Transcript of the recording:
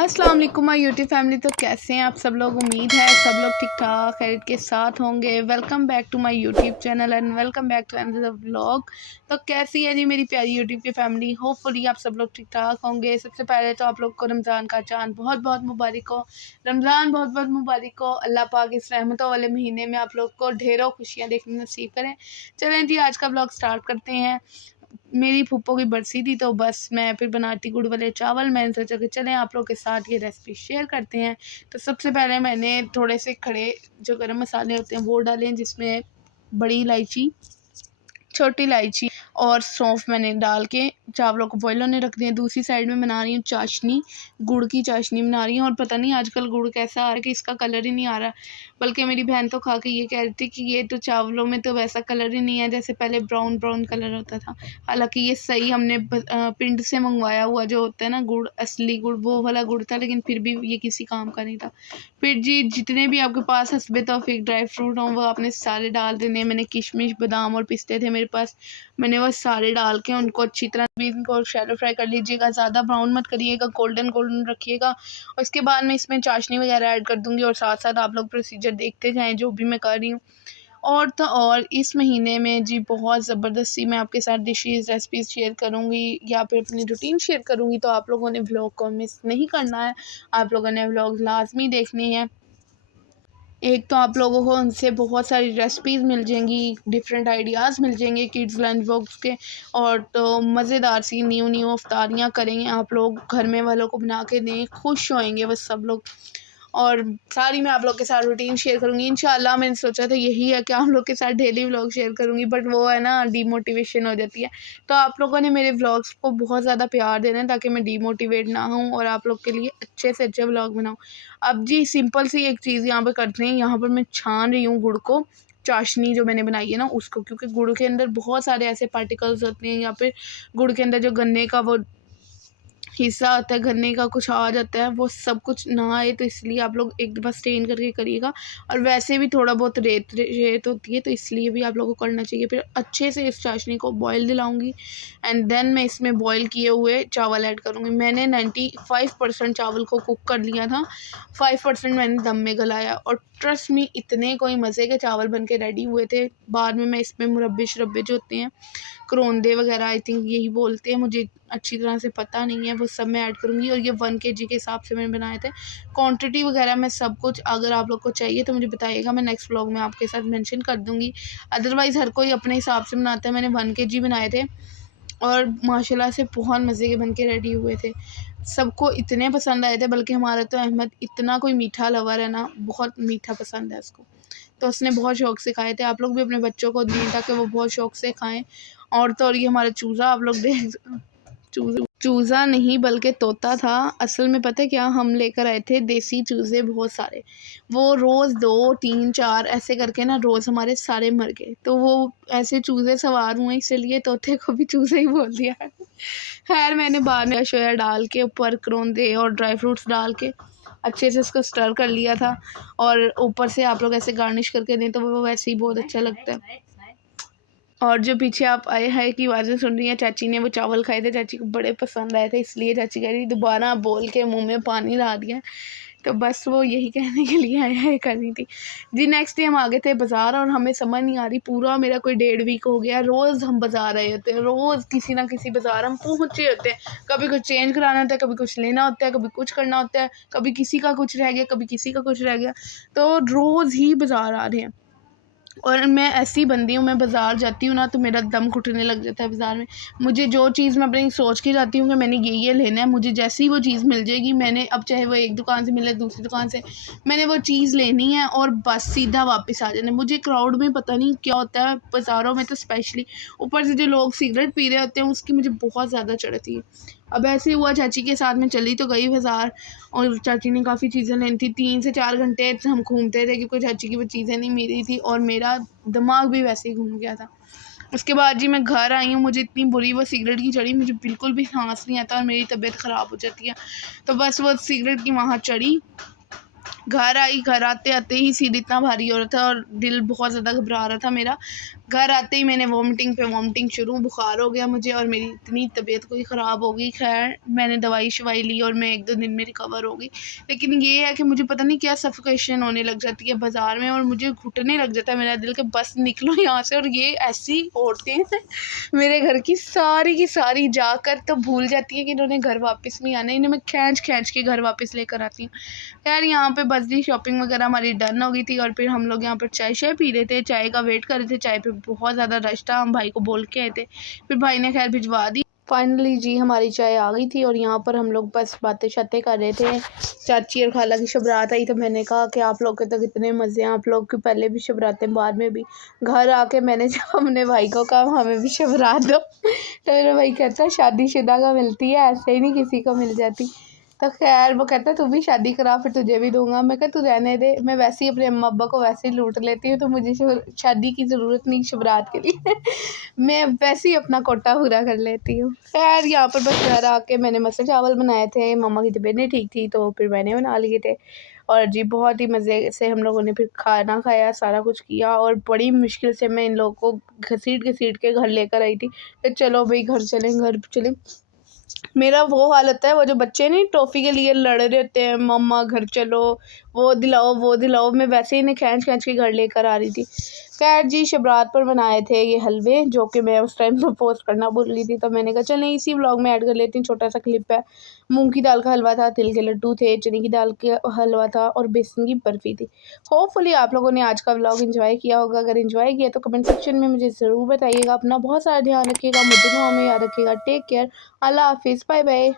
अस्सलाम वालेकुम my YouTube family. तो कैसे हैं आप सब लोग? उम्मीद है सब लोग ठीक ठाक खैरियत के साथ होंगे। Welcome back to my YouTube channel and welcome back to another vlog. तो कैसी है जी मेरी प्यारी यूट्यूब की फैमिली? होपफुली आप सब लोग ठीक ठाक होंगे। सबसे पहले तो आप लोग को रमज़ान का चाँद बहुत बहुत मुबारक हो, रमज़ान बहुत बहुत मुबारक हो। अल्लाह पाक इस रहमतों वाले महीने में आप लोग को ढेरों खुशियाँ देखने नसीब करें। चलें जी, आज का व्लॉग स्टार्ट करते हैं। मेरी फूफो की बरसी थी तो बस मैं फिर बनाती गुड़ वाले चावल। मैंने सोचा कि चलें आप लोग के साथ ये रेसिपी शेयर करते हैं। तो सबसे पहले मैंने थोड़े से खड़े जो गरम मसाले होते हैं वो डाले हैं, जिसमें बड़ी इलायची, छोटी इलायची और सौंफ मैंने डाल के चावलों को बॉयल होने रख दिया। दूसरी साइड में बना रही हूँ चाशनी, गुड़ की चाशनी बना रही हूँ। और पता नहीं आजकल गुड़ कैसा आ रहा है कि इसका कलर ही नहीं आ रहा। बल्कि मेरी बहन तो खा के ये कह रही थी कि ये तो चावलों में तो वैसा कलर ही नहीं है जैसे पहले ब्राउन ब्राउन कलर होता था। हालांकि ये सही हमने पिंड से मंगवाया हुआ जो होता है ना गुड़, असली गुड़, वो वाला गुड़ था, लेकिन फिर भी ये किसी काम का नहीं था। फिर जी जितने भी आपके पास हस्बे तौफीक ड्राई फ्रूट हों वो आपने सारे डाल देने। मैंने किशमिश, बादाम और पिस्ते थे मेरे पास, मैंने वो सारे डाल के उनको अच्छी तरह भी इनको शैलो फ्राई कर लीजिएगा। ज़्यादा ब्राउन मत करिएगा, गोल्डन गोल्डन रखिएगा। और इसके बाद मैं इसमें चाशनी वगैरह ऐड कर दूँगी और साथ साथ आप लोग प्रोसीजर देखते जाएँ जो भी मैं कर रही हूँ। और तो और इस महीने में जी बहुत ज़बरदस्ती मैं आपके साथ डिशेज़ रेसिपीज़ शेयर करूँगी या फिर अपनी रूटीन शेयर करूँगी। तो आप लोगों ने व्लॉग को मिस नहीं करना है, आप लोगों ने व्लॉग लाजमी देखनी है। एक तो आप लोगों को उनसे बहुत सारी रेसिपीज़ मिल जाएंगी, डिफरेंट आइडियाज़ मिल जाएंगे किड्स लंच बॉक्स के। और तो मज़ेदार सी न्यू न्यू अफ्तारियाँ करेंगे आप लोग, घर में वालों को बना के दें, खुश होएंगे बस सब लोग। और सारी मैं आप लोग के साथ रूटीन शेयर करूँगी इंशाल्लाह। मैंने सोचा था यही है कि आप लोग के साथ डेली व्लॉग शेयर करूँगी, बट वो है ना डीमोटिवेशन हो जाती है। तो आप लोगों ने मेरे व्लॉग्स को बहुत ज़्यादा प्यार देना है ताकि मैं डीमोटिवेट ना हूँ और आप लोग के लिए अच्छे से अच्छे व्लॉग बनाऊँ। अब जी सिंपल सी एक चीज़ यहाँ पर करते हैं। यहाँ पर मैं छान रही हूँ गुड़ को, चाशनी जो मैंने बनाई है ना उसको, क्योंकि गुड़ के अंदर बहुत सारे ऐसे पार्टिकल्स होते हैं या फिर गुड़ के अंदर जो गन्ने का वो हिस्सा आता है, गन्ने का कुछ आ जाता है, वो सब कुछ ना आए। तो इसलिए आप लोग एक दफ़ा स्ट्रेन करके करिएगा। और वैसे भी थोड़ा बहुत रेत रेत होती है तो इसलिए भी आप लोगों को करना चाहिए। फिर अच्छे से इस चाशनी को बॉयल दिलाऊंगी एंड देन मैं इसमें बॉयल किए हुए चावल ऐड करूँगी। मैंने 95% चावल को कुक कर लिया था, 5% मैंने दम में गलाया। और ट्रस्ट मी इतने कोई मज़े के चावल बन के रेडी हुए थे। बाद में मैं इसमें मुरब्बे शरब्बे जो होते हैं, करोंदे वगैरह आई थिंक यही बोलते हैं, मुझे अच्छी तरह से पता नहीं है, वो सब मैं ऐड करूँगी। और ये 1 kg के हिसाब से मैंने बनाए थे। क्वांटिटी वगैरह मैं सब कुछ अगर आप लोग को चाहिए तो मुझे बताइएगा, मैं नेक्स्ट व्लॉग में आपके साथ मेंशन कर दूँगी। अदरवाइज़ हर कोई अपने हिसाब से बनाता है। मैंने 1 kg बनाए थे और माशाल्लाह से बहुत मज़े के बन के रेडी हुए थे। सबको इतने पसंद आए थे, बल्कि हमारा तो अहमद इतना कोई मीठा लवर है ना, बहुत मीठा पसंद है उसको, तो उसने बहुत शौक़ से खाए थे। आप लोग भी अपने बच्चों को दें ताकि वो बहुत शौक़ से खाएँ। और तो और ये हमारा चूज़ा आप लोग देख, चूज़ा नहीं बल्कि तोता था असल में। पता है क्या, हम लेकर आए थे देसी चूज़े बहुत सारे, वो रोज़ 2 3 4 ऐसे करके ना रोज़ हमारे सारे मर गए। तो वो ऐसे चूज़े सवार हुए, इसलिए तोते को भी चूज़े ही बोल दिया है। खैर मैंने बाद में शोया डाल के ऊपर करोंदे और ड्राई फ्रूट्स डाल के अच्छे से इसको स्टर कर लिया था। और ऊपर से आप लोग ऐसे गार्निश करके दें तो वो वैसे ही बहुत अच्छा लगता है। और जो पीछे आप आए हैं की आवाज़ें सुन रही हैं, चाची ने वो चावल खाए थे, चाची को बड़े पसंद आए थे, इसलिए चाची कह रही दोबारा बोल के मुंह में पानी ला दिया। तो बस वो यही कहने के लिए आया है कर रही थी जी। नेक्स्ट डे हम आ गए थे बाज़ार और हमें समझ नहीं आ रही, पूरा मेरा कोई 1.5 वीक हो गया रोज़ हम बाज़ार आए होते हैं, रोज़ किसी ना किसी बाज़ार हम पहुँचे होते हैं। कभी कुछ चेंज कराना होता है, कभी कुछ लेना होता है, कभी कुछ करना होता है, कभी किसी का कुछ रह गया, कभी किसी का कुछ रह गया। तो रोज़ ही बाज़ार आ रहे हैं। और मैं ऐसी बंदी हूँ, मैं बाज़ार जाती हूँ ना तो मेरा दम घुटने लग जाता है बाज़ार में। मुझे जो चीज़ मैं अपनी सोच के जाती हूँ कि मैंने ये लेना है, मुझे जैसी वो चीज़ मिल जाएगी, मैंने अब चाहे वो एक दुकान से मिले दूसरी दुकान से, मैंने वो चीज़ लेनी है और बस सीधा वापस आ जाना है। मुझे क्राउड में पता नहीं क्या होता है बाज़ारों में तो स्पेशली, ऊपर से जो लोग सिगरेट पी रहे होते हैं उसकी मुझे बहुत ज़्यादा चढ़ती है। अब ऐसे हुआ चाची के साथ में चली तो गई बाज़ार और चाची ने काफ़ी चीज़ें लेनी थी। 3 से 4 घंटे हम घूमते रहे क्योंकि चाची की वो चीज़ें नहीं मिल रही थी और मेरा दिमाग भी वैसे ही घूम गया था। उसके बाद जी मैं घर आई हूँ, मुझे इतनी बुरी वो सिगरेट की चढ़ी, मुझे बिल्कुल भी सांस नहीं आता और मेरी तबीयत ख़राब हो जाती है। तो बस वो सिगरेट की वहाँ चढ़ी, घर आई, घर आते आते ही सिर इतना भारी हो रहा था और दिल बहुत ज़्यादा घबरा रहा था मेरा। घर आते ही मैंने वॉमिटिंग पे वॉमिटिंग शुरू, बुखार हो गया मुझे और मेरी इतनी तबीयत कोई ख़राब हो गई। खैर मैंने दवाई शवाई ली और मैं 1-2 दिन में रिकवर हो गई। लेकिन ये है कि मुझे पता नहीं क्या सफोकेशन होने लग जाती है बाज़ार में और मुझे घुटने लग जाता है मेरा दिल कि बस निकलो यहाँ से। और ये ऐसी औरतें मेरे घर की सारी जाकर तो भूल जाती है कि इन्होंने घर वापस नहीं आना, इन्हें मैं खींच के घर वापस लेकर आती हूँ। यार यहाँ पे बस दी शॉपिंग वगैरह हमारी डन हो गई थी और फिर हम लोग यहाँ पर चाय शाय पी रहे थे, चाय का वेट कर रहे थे। चाय पे बहुत ज़्यादा रश था, हम भाई को बोल के आए थे, फिर भाई ने खैर भिजवा दी। फाइनली जी हमारी चाय आ गई थी और यहाँ पर हम लोग बस बातें शातें कर रहे थे। चाची और खाला की शबरात आई तो मैंने कहा कि आप लोग के तो कितने मज़े हैं, आप लोग के पहले भी शबरातें बाद में भी। घर आके मैंने जब अपने भाई को कहा हमें भी शबरात दो तो मेरा भाई कहता है शादीशुदा का मिलती है, ऐसे ही नहीं किसी को मिल जाती। तो खैर वो कहता है तू भी शादी करा फिर तुझे भी दूंगा। मैं कहा तू रहने दे, मैं वैसे ही अपने अम्मा अब्बा को वैसे ही लूट लेती हूँ तो मुझे शादी की ज़रूरत नहीं शबरात के लिए मैं वैसे ही अपना कोटा पूरा कर लेती हूँ। खैर यहाँ पर बस घर आके मैंने मसाले चावल बनाए थे, मम्मा की तबीयत नहीं ठीक थी तो फिर मैंने बना लिए थे। और जी बहुत ही मज़े से हम लोगों ने फिर खाना खाया, सारा कुछ किया और बड़ी मुश्किल से मैं इन लोगों को घसीट के घर लेकर आई थी कि चलो भाई घर चलें। मेरा वो हाल होता है, वो जो बच्चे नहीं टॉफ़ी के लिए लड़ रहे होते हैं, मम्मा घर चलो, वो दिलाओ, मैं वैसे ही इन्हें खींच के घर लेकर आ रही थी। खैर जी शबरात पर बनाए थे ये हलवे, जो कि मैं उस टाइम पर पोस्ट करना भूल गई थी, तो मैंने कहा चलें इसी व्लॉग में ऐड कर लेती हूँ। छोटा सा क्लिप है। मूंग की दाल का हलवा था, तिल के लड्डू थे, चने की दाल का हलवा था और बेसन की बर्फ़ी थी। होपफुली आप लोगों ने आज का व्लॉग एंजॉय किया होगा। अगर एंजॉय किया तो कमेंट सेक्शन में मुझे ज़रूर बताइएगा। अपना बहुत सारा ध्यान रखिएगा, मुझे दुआओं में याद रखिएगा। Take care. अल्लाह हाफिज़, बाय बाय।